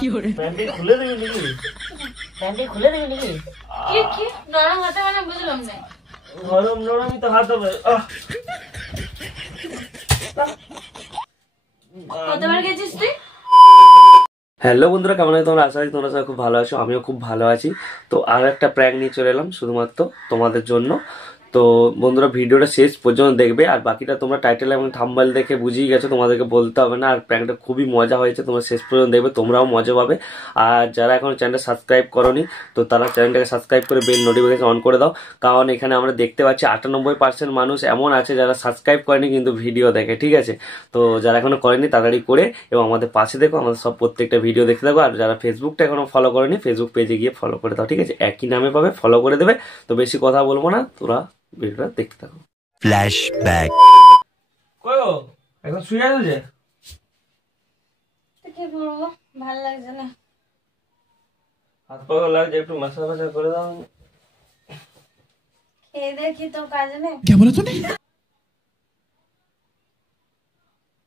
কি করে প্যান্টি খুলে দিবি নাকি? প্যান্টি খুলে দিবি নাকি? কি কি নরম হাতে মানে বুঝলাম না। নরম নরমই তো হাত হবে। কতবার গেছিস তুই? হ্যালো বন্ধুরা, কেমন আছো তোমরা? আশা করি তোমরা সবাই খুব ভালো আছো। আমিও খুব ভালো আছি। তো আর একটা প্র্যাঙ্ক নিয়ে চলে এলাম শুধুমাত্র তোমাদের জন্য। তো বন্ধুরা, ভিডিওটা শেষ পর্যন্ত দেখবে, আর বাকিটা তোমরা টাইটেল এবং থাম্বনেল দেখে বুঝেই গেছো, তোমাদেরকে বলতে হবে না। আর প্র্যাঙ্কটা খুবই মজা হয়েছে, তোমরা শেষ পর্যন্ত দেখবে, তোমরাও মজা পাবে। আর যারা এখন চ্যানেলটা সাবস্ক্রাইব করোনি, তো তারা চ্যানেলটাকে সাবস্ক্রাইব করে বেল নোটিফিকেশন অন করে দাও। কারণ এখানে আমরা দেখতে পাচ্ছি 98% মানুষ এমন আছে যারা সাবস্ক্রাইব করেনি কিন্তু ভিডিও দেখে, ঠিক আছে? তো যারা এখনো করেনি তাড়াতাড়ি করে এবং আমাদের পাশে দেখো, আমাদের সব প্রত্যেকটা ভিডিও দেখতে থাকো। আর যারা ফেসবুকটা এখনো ফলো করেনি, ফেসবুক পেজে গিয়ে ফলো করে দাও, ঠিক আছে? একই নামে পাবে, ফলো করে দেবে। তো বেশি কথা বলবো না, তোরা ভিডিওটা দেখতে থাকো। ফ্ল্যাশব্যাক। কই গো, এখন শুয়ে আছো যে? তো কি করবো, ভালো লাগছে না। হাত পা লাগছে, একটু মাসা মাসা করে দাও। খেয়ে দেখি তো কাজ নেই। क्या बोला तूने?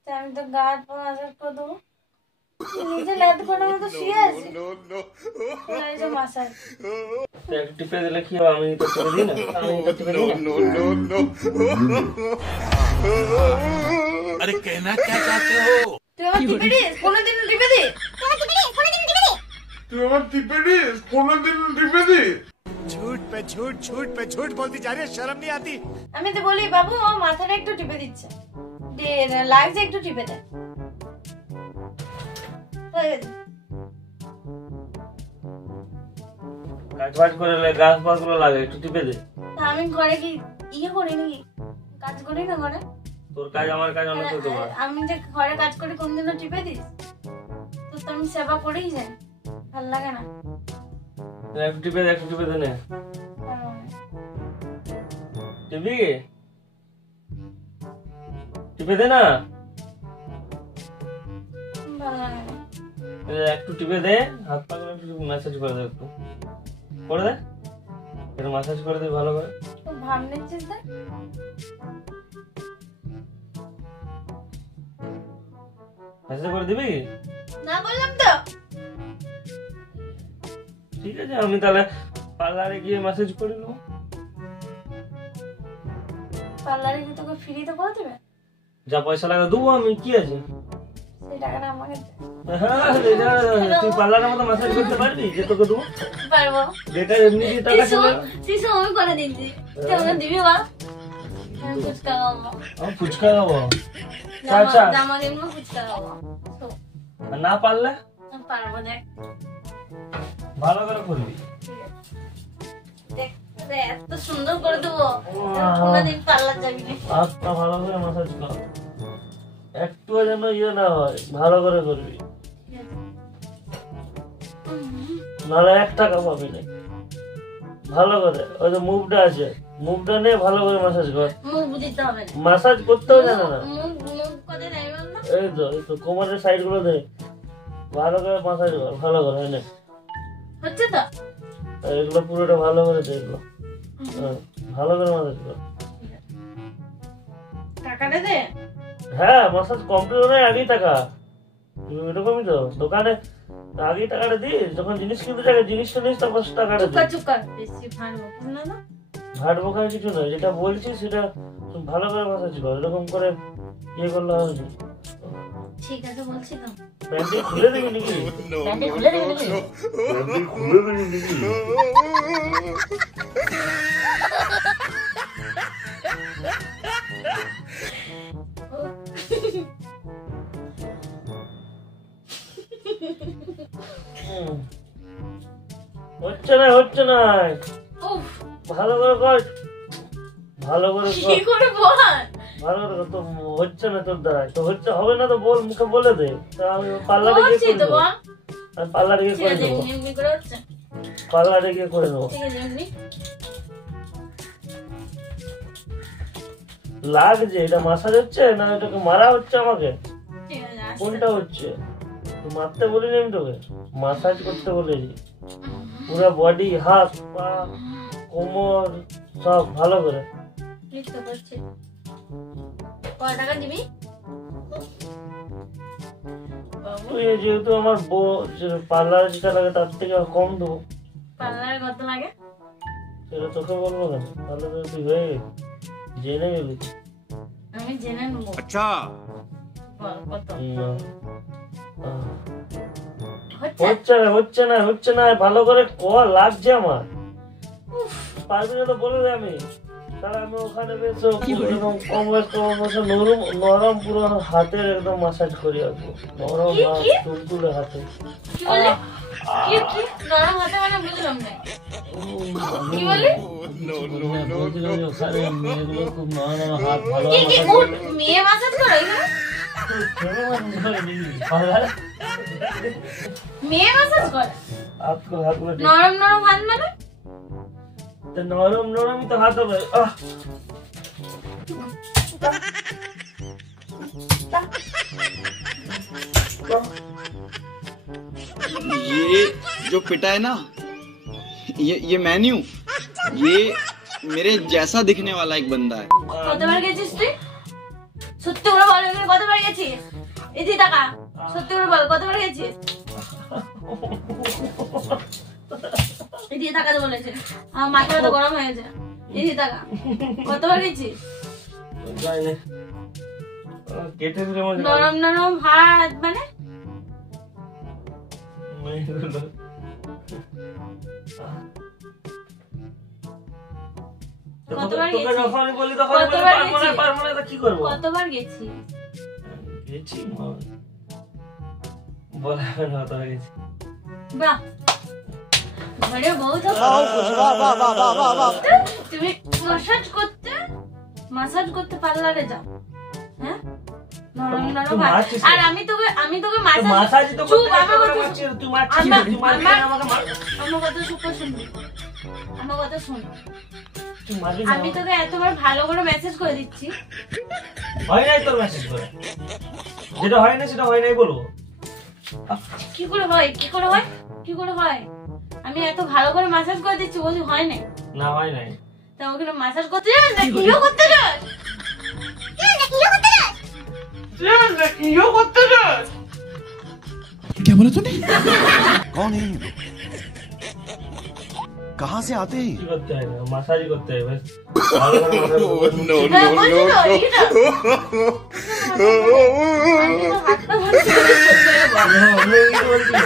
আমি তো গা হাত পা মাসাজ করে দেবো। নিজে লাদ করে মতো শুয়ে আছি। মাসাজ একটু টিপে দিলে কি হবে? আমি তো করে দিই না, আমি তো টিপে দিই না। अरे कहना क्या चाहते हो? তুই আমার টিপে দিস, কোনোদিন টিপে দিস। तू हमारे टिप्पे दिस, कोनो दिन टिप्पे दी। झूठ पे झूठ, झूठ पे झूठ बोलती जा रही है, शर्म नहीं आती? আমি তো বলি বাবু আমার মাথাটা একটু টিপে দিচ্ছে, লাগছে একটু টিপে দে। কাজ বাজ করে গাছ পাছ গুলো লাগে, একটু টিপে দে। আমি ঘরে কি ইয়ে করি নাকি? কাজ করি না ঘরে? তোর কাজ আমার কাজ অনেক হতে পারে। আমি যে ঘরে কাজ করি কোনদিনও টিপে দিস? তো আমি সেবা করেই যাই, ভাল লাগে না। একটু টিপে দে, একটু টিপে দে নে। টিপি টিপে দে না, ভাল লাগে না। একটু টিপে দে, হাত পা গুলো একটু ম্যাসাজ করে দে, একটু করে দে, একটু ম্যাসাজ করে দে ভালো করে। তো ভাব নিচ্ছিস না? ম্যাসাজ করে দিবি? না বললাম তো। ঠিক আছে, আমি তাহলে পার্লারে গিয়ে ম্যাসাজ করে নেবো। পার্লারে কি তোকে ফ্রিতে করে দেবে? যা পয়সা লাগা দেবো আমি, কি আছে? সেই টাকাটা আমাকে দে। হ্যাঁ, তুই পার্লারের মতো ম্যাসাজ করতে পারবি যে তোকে দেবো? পারবো। যেটা এমনি দিয়ে টাকা ছিল শিশু আমি করে দিচ্ছি, তুই আমাকে দিবি বা? আমি ফুচকা খাবো। আমি ফুচকা খাবো। আচ্ছা, জামা কিনবো, ফুচকা খাবো। না পারলে? পারবো, দেখ ভালো করে করবি। দেখ এত সুন্দর করে দেবো, কোনোদিন পার্লার যাবি না। হাতটা ভালো করে ম্যাসাজ কর, একটু যেন ইয়ে না হয়, ভালো করে করবি, নাহলে 1 টাকা পাবি না। ভালো করে ওই যে মুভটা আছে, মুভটা নিয়ে ভালো করে ম্যাসাজ কর। মুখ বুঝতে হবে না, ম্যাসাজ করতেও জানে না। মুখ করে দেয় বল না। এই তো কোমরের সাইড গুলো দে, ভালো করে ম্যাসাজ কর, ভালো করে এনে হচ্ছে তো? এগুলো পুরোটা ভালো করে দে, এগুলো ভালো করে ম্যাসাজ কর। টাকাটা দে। হ্যাঁ, ম্যাসাজ কমপ্লিট হলে আগেই টাকা। এরকমই তো দোকানে আগেই টাকাটা দিস, যখন জিনিস কিনতে যাবে জিনিসটা নিস, তারপর টাকাটা দিস। চুকা বেশি ভালো না না, হাট বোকার কিছু নয়, যেটা বলছিস সেটা ভালো করে ম্যাসাজ কর, এরকম করে ইয়ে করলে হবে না। ঠিক আছে বলছি তো। প্যান্টি খুলে দিবি নাকি? প্যান্টি খুলে দিবি নাকি? প্যান্টি খুলে দিবি নাকি? হচ্ছে না উফ, ভালো করে কর, ভালো করে কি কর, করে বল? ভালো করে। তো হচ্ছে না তোর দ্বারা, তো হচ্ছে হবে না তো বল, মুখে বলে দে। আমি পার্লারে গিয়ে করে দেবো, আমি পার্লারে গিয়ে করে দেবো, এমনি করে হচ্ছে। পার্লারে গিয়ে করে দেবো। ঠিক আছে এমনি লাগছে, এটা মাসাজ হচ্ছে না এটাকে মারা হচ্ছে আমাকে? ঠিক আছে। কোনটা হচ্ছে? মারতে বলিনি আমি তোকে, মাসাজ করতে বলেছি। পুরো বডি, হাত পা কোমর সব ভালো করে। লিখতে করছি। কয় টাকা দিবি? তুই যেহেতু আমার বউ, পার্লারে যেটা লাগে তার থেকে কম দেবো। পার্লারে কত লাগে? সেটা তোকে বলবো কেন? পার্লারে তুই হয়ে জেনে গেলি। আমি জেনে নেবো। अच्छा বল কত হচ্ছে না ভালো করে কর, লাগছে আমার। পারবি না তো বলে দে আমি। তাহলে আমি ওখানে বেশ একদম কম বয়স্ক নরম পুরো হাতের একদম মাসাজ করি আসবো। নরম তুলতুলে হাতে। কি বললি? কি নরম হাতে মানে বুঝলাম না। কি বললি? ওখানে মেয়েগুলো খুব নরম হাত ভালো কি মেয়ে মাসাজ করে এখানে? মেয়ে মাসাজ করে? হাতগুলো নরম নরম হাত মানে? নরমই তো হাত হবে। ये जो पिटा है ना, ये मैं नहीं हूँ, ये मेरे जैसा दिखने वाला एक बंदा है। কতবার গেছিস তুই? সত্যি করে বল, এখানে কতবার গেছিস? এদিকে তাকা, সত্যি করে বল কতবার গেছিস? এদিকে তাকাতে বলেছে, আমার মাথাটা তো গরম হয়ে গেছে। এদিকে তাকা, কতবার গেছিস? কেটে দিলে মনে নরম নরম হাত মানে? কতবার গেছিস? যখনই বলি তখনই পারবো না, কি করবো? কতবার গেছিস? গেছি বলা হবে না, কতবার গেছি। বাহ, ঘরে বউ তো তুমি মাসাজ করতে পার্লারে যাও, হ্যাঁ? নরম নরম হাত। আর আমি তোকে মাসাজ চুপ, আমার কথা শুনবি, আমার কথা শুন। আমি তোকে এতবার ভালো করে মেসেজ করে দিচ্ছি। হয় নাই তোর মেসেজ করে, যেটা হয় না সেটা হয় নাই বলবো। কি করে হয়? কি করে হয়? কি করে হয়? আমি এত ভালো করে মাসাজ করে দিচ্ছি, বলছি হয় না? না হয় নাই। তা ওখানে মাসাজ করতে যাস না কিও করতে যাস? क्या बोला तूने? कौन है? कहाँ से आते हैं? কি করতে হয় না, মাসাজ করতে হয় বেশ ভালো করে মাসাজ করতে হয়। হ্যাঁ, বলছি তো, এইটা। হাতটা ভালো করে করতে হবে। আমি কি বলছি না?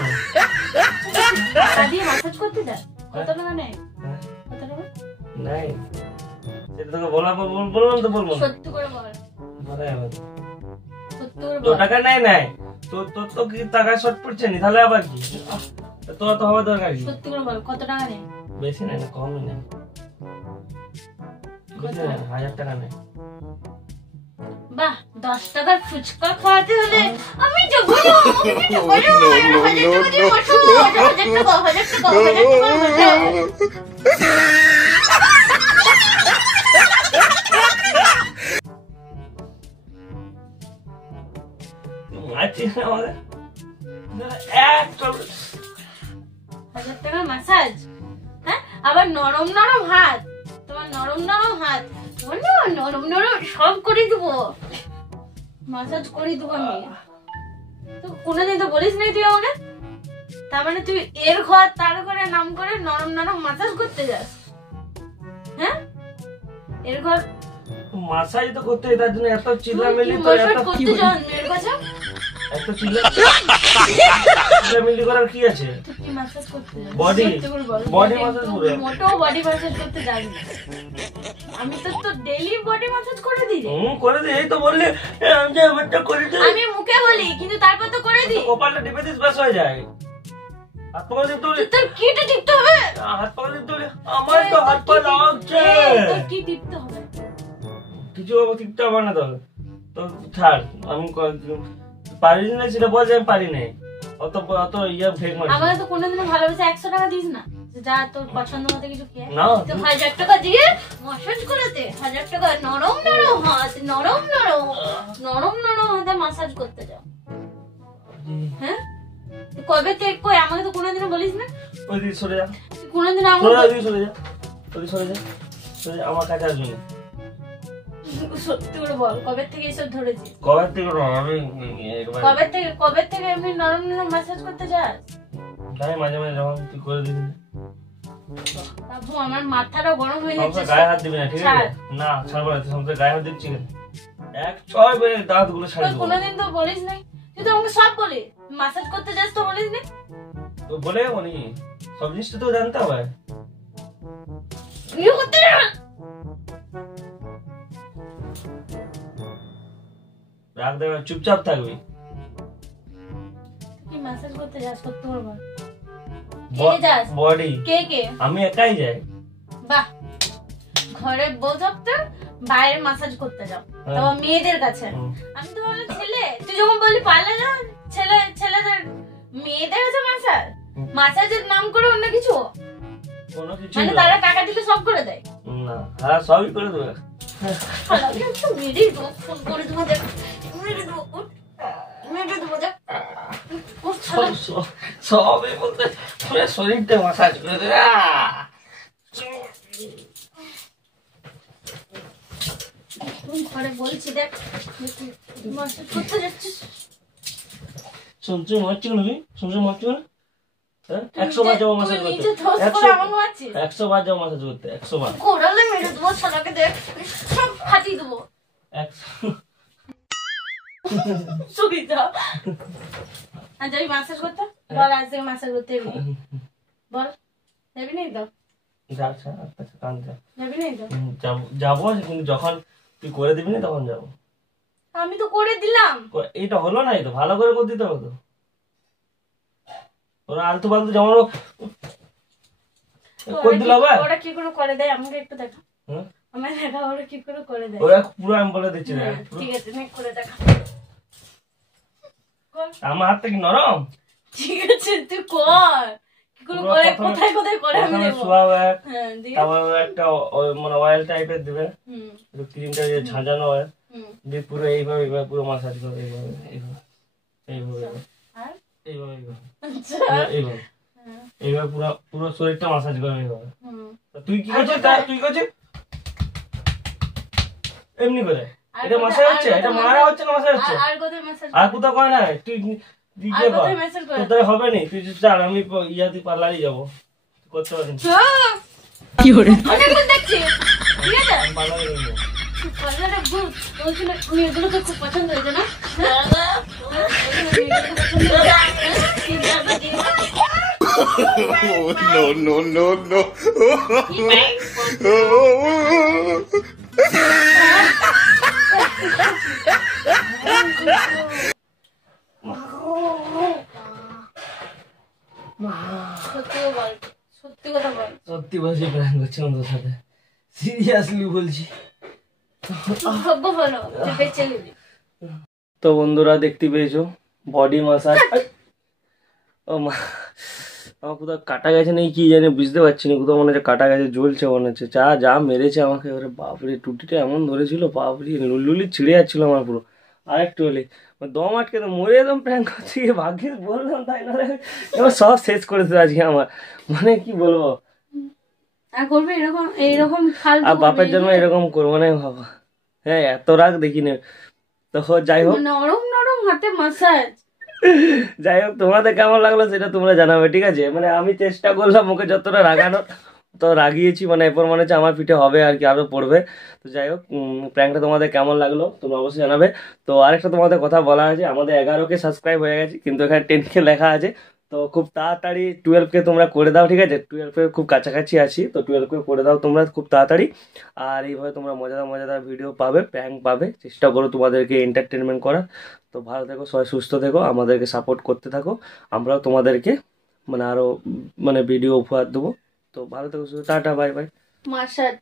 টাকা দিয়ে মাসাজ করতে যাস? কত টাকা নেয়? কত টাকা? নাই, সেটা তোকে বললাম তো বলবো না। সত্যি করে বল, বলা যাবে না। সত্যি করে তোর বল। টাকা নাই তোর তো কি টাকা শর্ট পড়ছে নি, তাহলে আবার কি? তোর তো হবে দরকার কি? সত্যি করে বল, কত টাকা নেয়? বেশি নাই না, কমই নেই, বেশি নাই না, 1000 টাকা নেই। বাহ, 10 টাকার ফুচকা খাওয়াতে হলে আমি যাবো না, আমি যাবো না। 1000 টাকা দিয়ে বসো, 1000 টাকা, 1000 টাকা, 1000 টাকা। আছিস না আমাকে? 1000 টাকার মাসাজ, হ্যাঁ? আবার নরম নরম হাত, তোমার নরম নরম হাত, নরম নরম সব করে দেবো, মাসাজ করে দেবো আমি। তো কোনোদিন তো বলিস নাই তুই আমাকে, তার মানে তুই এর ঘর তার ঘরে নাম করে নরম নরম মাসাজ করতে যাস, হ্যাঁ? এর ঘর মাসাজ তো করতে হয়, তার জন্য এত চিল্লামিল্লি, তো মাসাজ এত করতে যাস মেয়ের কাছে? এত চিল্লামিল্লি করার কি আছে? তুই কি মাসাজ করতে যাস? Body- সত্যি করে বল। body massage করে। মোটেও বডি মাসাজ করতে যাবি না। আমি তো ডেইলি বডি মাসাজ করে দিই রে। করে দে, এই তো বললি আমি যে আমারটা করে দিই, আমি মুখে বলি কিন্তু তারপর তো করে দিই। কপালটা টিপে দিস, ব্যাস হয়ে যায়। হাত পা টিপতে বলি, তোর কি টিপতে হবে? হাত পা টিপতে বলি, আমার তো হাত পা লাগছে। তোর কি টিপতে হবে? কিছু টিপতে হবে না তোর, তো ছাড়, আমি পারিস না সেটা বল যে আমি পারি নাই, অত ফেক মারিস না। আমাকে তো কোনোদিনও ভালোবেসে 100 টাকা দিস না, যা তোর পছন্দ মতো কিছু খেয়ে। না। তো 1000 টাকা দিয়ে মাসাজ করে দে, 1000 টাকা নরম নরম হাত, নরম নরম হাতে মাসাজ করতে যাও, হ্যাঁ? কবে থেকে কই আমাকে তো কোনোদিনও বলিস না। ওই দিকে সরে যা, তুই কোনোদিন সরে যা, আমাকে ওই দিকে সরে যা, ওই দিকে সরে যা, আমার কাছে আসবি না। সত্যি করে বল, কবে থেকে এসব ধরেছিস? কবে থেকে আমি কবে থেকে এমনি নরম নরম ম্যাসাজ করতে যাস? তাই মাঝে মাঝে যখন তুই করে দিবি বাবু আমার মাথাটা গরম হয়ে সমস্ত যাচ্ছে। গায়ে হাত দিবি না, ঠিক আছে? না ছাড়বো না, তুই সমস্ত গায়ে হাত দিচ্ছি কেন? এক ছয় বেড়ে দাঁত গুলো ছাড়ি তুই দেবো। কোনোদিন তো বলিস নাই, তুই তো আমাকে সব বলিস, ম্যাসাজ করতে যাস তো বলিস নি। তো বলে যাবো নাকি? সব জিনিসটা তো জানতে হবে। ইয়ে করতে না। রাখ দেবে, চুপচাপ থাকবি। তুই ম্যাসাজ করতে যাস, সত্যি করে বল। কে যাস? বডি কে? আমি একাই যাই। বাহ, ঘরে বউ থাকতে বাইরে ম্যাসাজ করতে যাও, তো মেয়েদের কাছে। আমি তো ভাবলাম ছেলে, তুই যখন বললি পার্লার যাও, ছেলেদের মেয়েদের কাছে ম্যাসাজের নাম করে অন্য কিছু, কোনো কিছু মানে তারা টাকা দিতে সব করে দেয়। না, হ্যাঁ সবই করে দেবে। মেরেই দেবো, ফোন করে দেবো, দেখ মেরে দেবো, মেরে দেবো, দেখ সবই বলতে পুরো শরীরটা মাসাজ করে দেবে। ঘরে বলছি, দেখ ম্যাসাজ করতে যাচ্ছিস। শুনছি মারছি কেন তুই? শুনছি মারছি কেন? 100 বার যাবো মাসাজ করতে, 100 বার যাবো মাসাজ করতে, 100 বার। ঘোরালে মেরে দেবো শালাকে, দেখ সব ফাটিয়ে দেবো। 100 সুবিধা। আর যাবি ম্যাসাজ করতে? বল আজ থেকে ম্যাসাজ করতে যাবি, বল যাবি নাই তো? যাচ্ছে আচ্ছা কান যা। যাবি নাই তো? যাবো কিন্তু যখন তুই করে দিবি না তখন যাবো। আমি তো করে দিলাম। এইটা হলো না, তো ভালো করে করে দিতে হবে তো। ওরা আলতু ফালতু যেমন করে দিল আবার। ওরা কি করে করে দেয় আমাকে একটু দেখা, হ্যাঁ? আমার দেখা ওরা কি করে করে দেয়। ওরা পুরো আমি বলে দিচ্ছি না, হ্যাঁ, ঠিক আছে নে করে দেখা। কর। আমার হাত থেকে নরম। ঠিক আছে তুই কর, কি করে পুরো করে, প্রথমে- কোথায় কোথায় করে আমি প্রথমে দেবো। শোয়াবে, হ্যাঁ দিয়ে তারপর একটা মানে অয়েল টাইপের দিবে, হুম একটু ক্রিমটা যে ঝাঁঝানো হয়, হুম। দিয়ে পুরো এইভাবে এইভাবে পুরো মাসাজ করে, এইভাবে এইভাবে এইভাবে আর এইভাবে এইভাবে আচ্ছা এইভাবে হ্যাঁ, এইভাবে পুরো পুরো শরীরটা মাসাজ করে এইভাবে। হুম। তা তুই কি করছিস? কোথায়? তুই করছিস এমনি করে? আর এটা কোথায়- মাসাজ হচ্ছে? আর এটা কোথায় মারা হচ্ছে না মাসাজ হচ্ছে? আর কোথায় ম্যাসাজ আর কোথাও করে না, তুই তুই আর কে কর, কোথায় ম্যাসাজ করে? তোর হবে নি, তুই চার আমি ইয়াতে পার্লারই যাবো, করতে পারিস কি করে অনেকক্ষণ দেখছি, ঠিক আছে পার্লারে যাবো। পার্লারে ভূত বলছিল, মেয়েগুলোকে খুব পছন্দ হয়েছে না? মেয়েগুলোকে পছন্দ হয়েছে? কি ব্যাপার দিয়ে? no, no, no, no. সত্যি করে বল, সত্যি কথা বল। সত্যি বলছি, প্ল্যান করছি তোর সাথে, সিরিয়াসলি বলছি। ভাগ্য ভালো যে বেঁচে নিবি। তো বন্ধুরা দেখতে পেয়েছো বডি মাসাজ। ও মা, আমার কোথাও কাটা গেছে নাকি কি জানি বুঝতে পারছি না, কোথাও মনে হচ্ছে কাটা গেছে, জ্বলছে মনে হচ্ছে। যা যা মেরেছে আমাকে, এবারে বাপরে টুটিটা এমন ধরেছিল, বাপরে লুলি ছিঁড়ে যাচ্ছিল আমার পুরো। আর একটু হলে দম আটকে তো মরে যেতাম প্র্যাঙ্ক করছি, ভাগ্যে বললাম তাই না, এবার সব শেষ করেছে আজকে আমার, মানে কি বলবো। আর করবে এরকম, এইরকম ফালতু আর বাপের জন্য এরকম করবো না বাবা, হ্যাঁ এত রাগ দেখিনি। তো যাই হোক, নরম নরম হাতে মাসাজ। যাই হোক তোমাদের কেমন লাগলো সেটা তোমরা জানাবে, ঠিক আছে? মানে আমি চেষ্টা করলাম ওকে যতটা রাগানোর, তো রাগিয়েছি, মানে এরপর মনে হচ্ছে আমার পিঠে হবে আর কি, আরো পড়বে। তো যাই হোক, প্র্যাঙ্কটা তোমাদের কেমন লাগলো তোমরা অবশ্যই জানাবে। তো আরেকটা তোমাদের কথা বলা আছে, আমাদের 11K সাবস্ক্রাইব হয়ে গেছে, কিন্তু এখানে 10K লেখা আছে। তো খুব তাড়াতাড়ি 12K তোমরা করে দাও, ঠিক আছে? 12K খুব কাছাকাছি আছি, তো 12K করে দাও তোমরা খুব তাড়াতাড়ি। আর এইভাবে তোমরা মজাদার মজাদার ভিডিও পাবে, প্র্যাঙ্ক পাবে, চেষ্টা করো তোমাদেরকে এন্টারটেনমেন্ট করার। তো ভালো থেকো, সবাই সুস্থ থেকো, আমাদেরকে সাপোর্ট করতে থাকো, আমরাও তোমাদেরকে মানে আরো মানে ভিডিও উপহার দেবো। তো ভালো থেকো, টাটা, বাই বাই। মাসাজ।